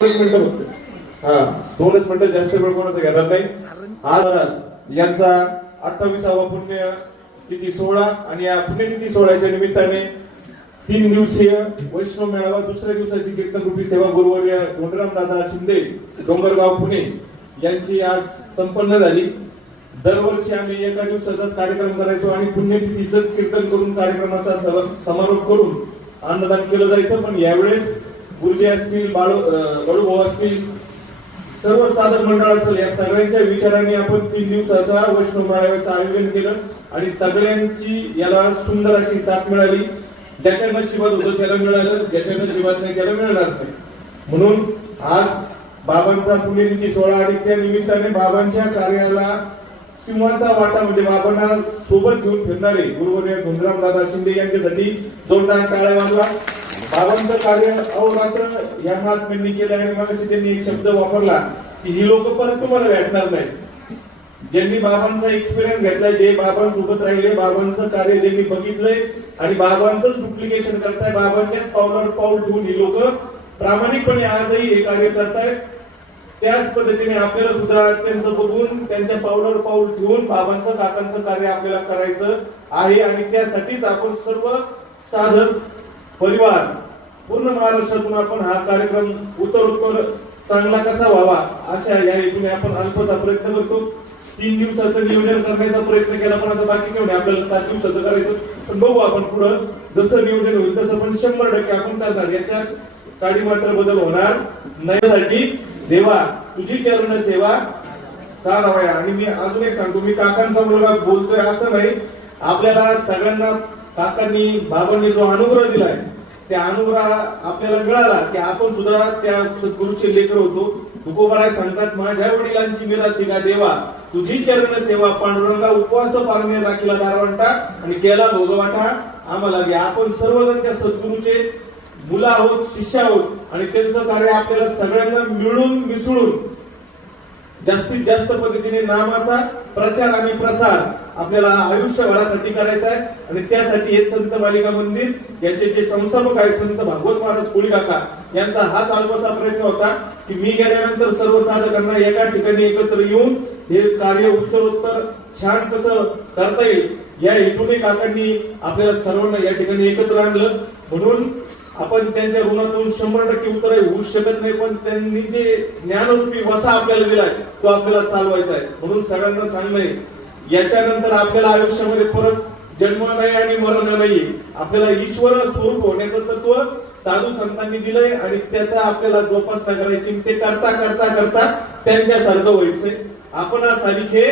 दोनच मिनिटं जास्त वेळ कोणाचा घेणार नाही. आज यांचा 28वा पुण्यतिथी सोहळा आणि या पुण्यतिथी सोहळ्याच्या निमित्ताने 3 दिवसीय वैष्णव मेळावा दुसऱ्या दिवसाची कीर्तन रूपी सेवा गुरुवर्य धोंडराम दादा शिंदे डोंगरगाव पुणे यांची आज संपन्न झाली. दरवर्षी आम्ही एका दिवसाचाच कार्यक्रम करायचो आणि पुण्यतिथीचंच कीर्तन करून कार्यक्रमाचा समारोप करून अन्नदान केलं जायचं. पण यावेळेस गुरुजी असतील, बडूभाऊ असतील, सर्व साधक मंडळ असेल, या सगळ्यांच्या विचारांनी आपण 3 दिवसाचा वैष्णव मेळाव्याचं आयोजन केलं आणि सगळ्यांची याला सुंदर अशी साथ मिळाली. ज्याच्या नशिबात होतं त्याला मिळालं, ज्याच्या नशिबात नाही त्याला मिळणार नाही. म्हणून आज बाबांचा पुण्यतिथी सोहळा आणि त्या निमित्ताने बाबांच्या कार्याला सिंहाचा वाटा म्हणजे बाबांना सोबत घेऊन फिरणारे गुरुवर्य धोंडराम दादा शिंदे यांच्यासाठी जोरदार टाळ्या वाजवा. बाबांचं कार्य अहोरात्र या महात्म्यांनी केलं आणि मगाशी त्यांनी एक शब्द वापरला की ही लोक परत तुम्हाला भेटणार नाही. ज्यांनी बाबांचा एक्सपिरियन्स घेतलाय, जे बाबांसोबत राहिले, बाबांचं कार्य ज्यांनी बघितलंय आणि बाबांचंच डुप्लिकेशन करताय, बाबांच्याच पावलावर पाऊल ठेवून ही लोक प्रामाणिकपणे आजही हे कार्य करतायत. त्याच पद्धतीने आपल्याला सुद्धा त्यांचं बघून त्यांच्या पावलावर पाऊल ठेवून बाबांचं काकांचं कार्य आपल्याला करायचं आहे आणि त्यासाठीच आपण सर्व साधक परिवार पूर्ण महाराष्ट्रातून आपण हा कार्यक्रम उत्तरोत्तर चांगला कसा व्हावा अशा या हेतूने आपण अल्पसा प्रयत्न करतो. 3 दिवसाचं नियोजन करण्याचा प्रयत्न केला, पण आता बाकीच्या वेळी आपल्याला 7 दिवसाचं करायचं. पण बघू आपण पुढं जसं नियोजन होईल तसं पण 100% आपण करणार. याच्यात काडी मात्र बदल होणार नाही. देवा तुझी चरण सेवा साधावया. आणि मी अजून एक सांगतो, मी काकांचा मुलगा बोलतोय असं नाही. आपल्याला सगळ्यांना काकांनी बाबांनी जो अनुग्रह दिलाय त्या अनुग्रह आपल्याला मिळाला की आपण सुद्धा त्या सद्गुरूचे लेकर होतो. तुकोबाराय सांगतात, माझ्या वडिलांची मिरासी का देवा तुझी चरण सेवा पांडुरंगा उपवास पारणे राखीला दारवंटा आणि केला भोगवाटा आम्हाला घे. आपण सर्वजण त्या सद्गुरूचे मुलं आहोत, शिष्य आहोत आणि त्यांचं कार्य आपल्याला सगळ्यांना मिळून मिसळून जास्तीत जास्त पद्धतीने नामाचा प्रचार आणि प्रसार आपल्याला आयुष्यभरासाठी करायचा आहे. आणि त्यासाठी हे संत मालिका मंदिर याचे जे संस्थापक आहेत संत भागवत महाराज कोळी काका यांचा हाच अल्पसा प्रयत्न होता की मी गेल्यानंतर सर्व साधकांना एका ठिकाणी एकत्र येऊन हे कार्य उत्तरोत्तर छान कसं करता येईल या हेतूने काकांनी आपल्याला सर्वांना या ठिकाणी एकत्र आणलं. म्हणून आपण त्यांच्या ऋणातून 100% उत्तर होऊ शकत नाही, पण त्यांनी जे ज्ञानरूपी वसा आपल्याला दिलाय तो आपल्याला चालवायचा आहे. म्हणून सगळ्यांना सांगणं याच्यानंतर आपल्याला आयुष्यामध्ये परत जन्म नाही आणि मरण नाही. आपल्याला ईश्वर स्वरूप होण्याचं तत्व साधू संतांनी दिलंय आणि त्याचा आपल्याला जोपासना करायची. ते करता करता करता त्यांच्यासारखं व्हायचंय. आपण सारिखे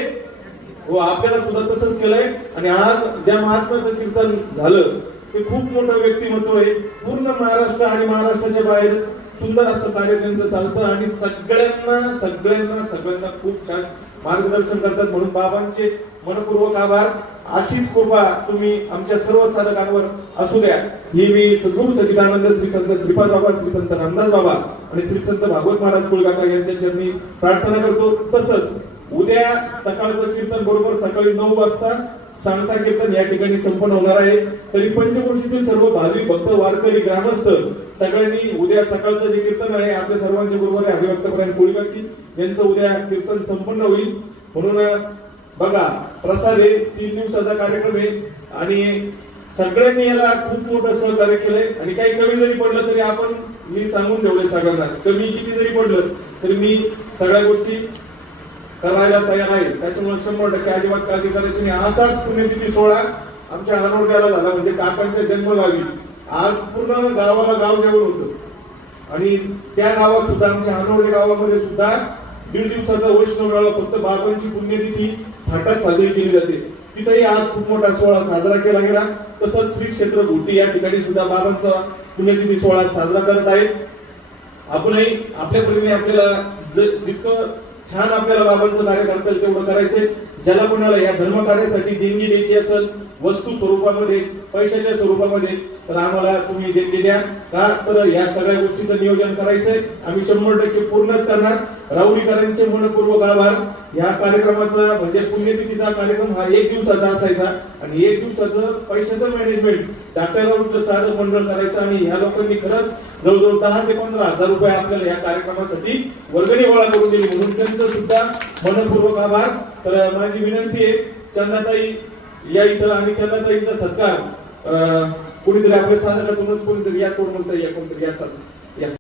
व आपल्याला सुद्धा तसंच केलंय. आणि आज ज्या महात्म्याचं कीर्तन झालं ते खूप मोठं व्यक्तिमत्व आहे. पूर्ण महाराष्ट्र आणि महाराष्ट्राच्या बाहेर सुंदर असं कार्य त्यांचं चालतं आणि सगळ्यांना खूप छान मार्गदर्शन करतात. म्हणून बाबांचे मनपूर्वक आभार. अशीच कृपा तुम्ही आमच्या सर्व साधकांवर असू द्या ही मी सद्गुरू सच्चिदानंद श्री संत श्रीपाद बाबा, श्री संत रामदास बाबा आणि श्री संत भागवत महाराज कोळी काका यांच्या चरणी प्रार्थना करतो. तसंच उद्या सकाळचं कीर्तन बरोबर सकाळी 9 वाजता सांगता कीर्तन या ठिकाणी संपन्न होणार आहे. तरी पंचक्रोशीतील सर्व भाविक भक्त वारकरी ग्रामस्थ सगळ्यांनी उद्या सकाळचं जे कीर्तन आहे आपल्या सर्वांचे गुरुवारी हरिभक्तपरायण कोळी काकी यांचं उद्या कीर्तन संपन्न होईल. म्हणून बघा प्रसाद हे 3 दिवसाचा कार्यक्रम आहे आणि सगळ्यांनी याला खूप मोठं सहकार्य केलंय. आणि काही कमी जरी पडलं तरी आपण मी सांगून ठेवलंय सगळ्यांना, कमी किती जरी पडलं तरी मी सगळ्या गोष्टी करायला तयार आहे. त्याच्यामुळे 100% अजिबात काळजी करायची नाही. असाच पुण्यतिथी सोहळा आमच्या अनोरद्याला झाला म्हणजे काकांच्या जन्मगावी. आज पूर्ण गावाला गाव जेवण होतं आणि त्या गावात सुद्धा आमच्या अनोरदे गावामध्ये सुद्धा 1.5 दिवसाचा वैष्णव मेळावा फक्त बाबांची पुण्यतिथी थाटात साजरी केली जाते. तिथेही आज खूप मोठा सोहळा साजरा केला गेला. तसंच श्री क्षेत्र घोटी या ठिकाणी सुद्धा बाबांचा पुण्यतिथी सोहळा साजरा करत आहेत. आपणही आपल्या परीने आपल्याला जितकं छान आपल्याला बाबांचं कार्य करता येईल तेवढं करायचंय. ज्याला कोणाला या धर्म कार्यासाठी देणगी द्यायची असेल वस्तू स्वरूपामध्ये, पैशाच्या स्वरूपामध्ये, तर आम्हाला तुम्ही देणगी द्या. का तर या सगळ्या गोष्टीचं नियोजन करायचंय. आम्ही 100% पूर्णच करणार. राऊरीकरांचे मनपूर्वक आभार. या कार्यक्रमाचा म्हणजे पुण्यतिथीचा कार्यक्रम हा 1 दिवसाचा असायचा आणि 1 दिवसाचं पैशाचं मॅनेजमेंट डॉक्टर साधक मंडळ करायचं आणि ह्या लोकांनी खरंच जवळजवळ 10 ते 15 हजार रुपये आपल्याला या कार्यक्रमासाठी वर्गणी गोळा करून दिली, म्हणून त्यांचं सुद्धा मनपूर्वक आभार. तर माझी विनंती आहे, चंदाताई या इथं आणि चंदाताईंचा सत्कार कोणीतरी आपल्या सादरातूनच कोणीतरी या कोण म्हणता या कोणतरी या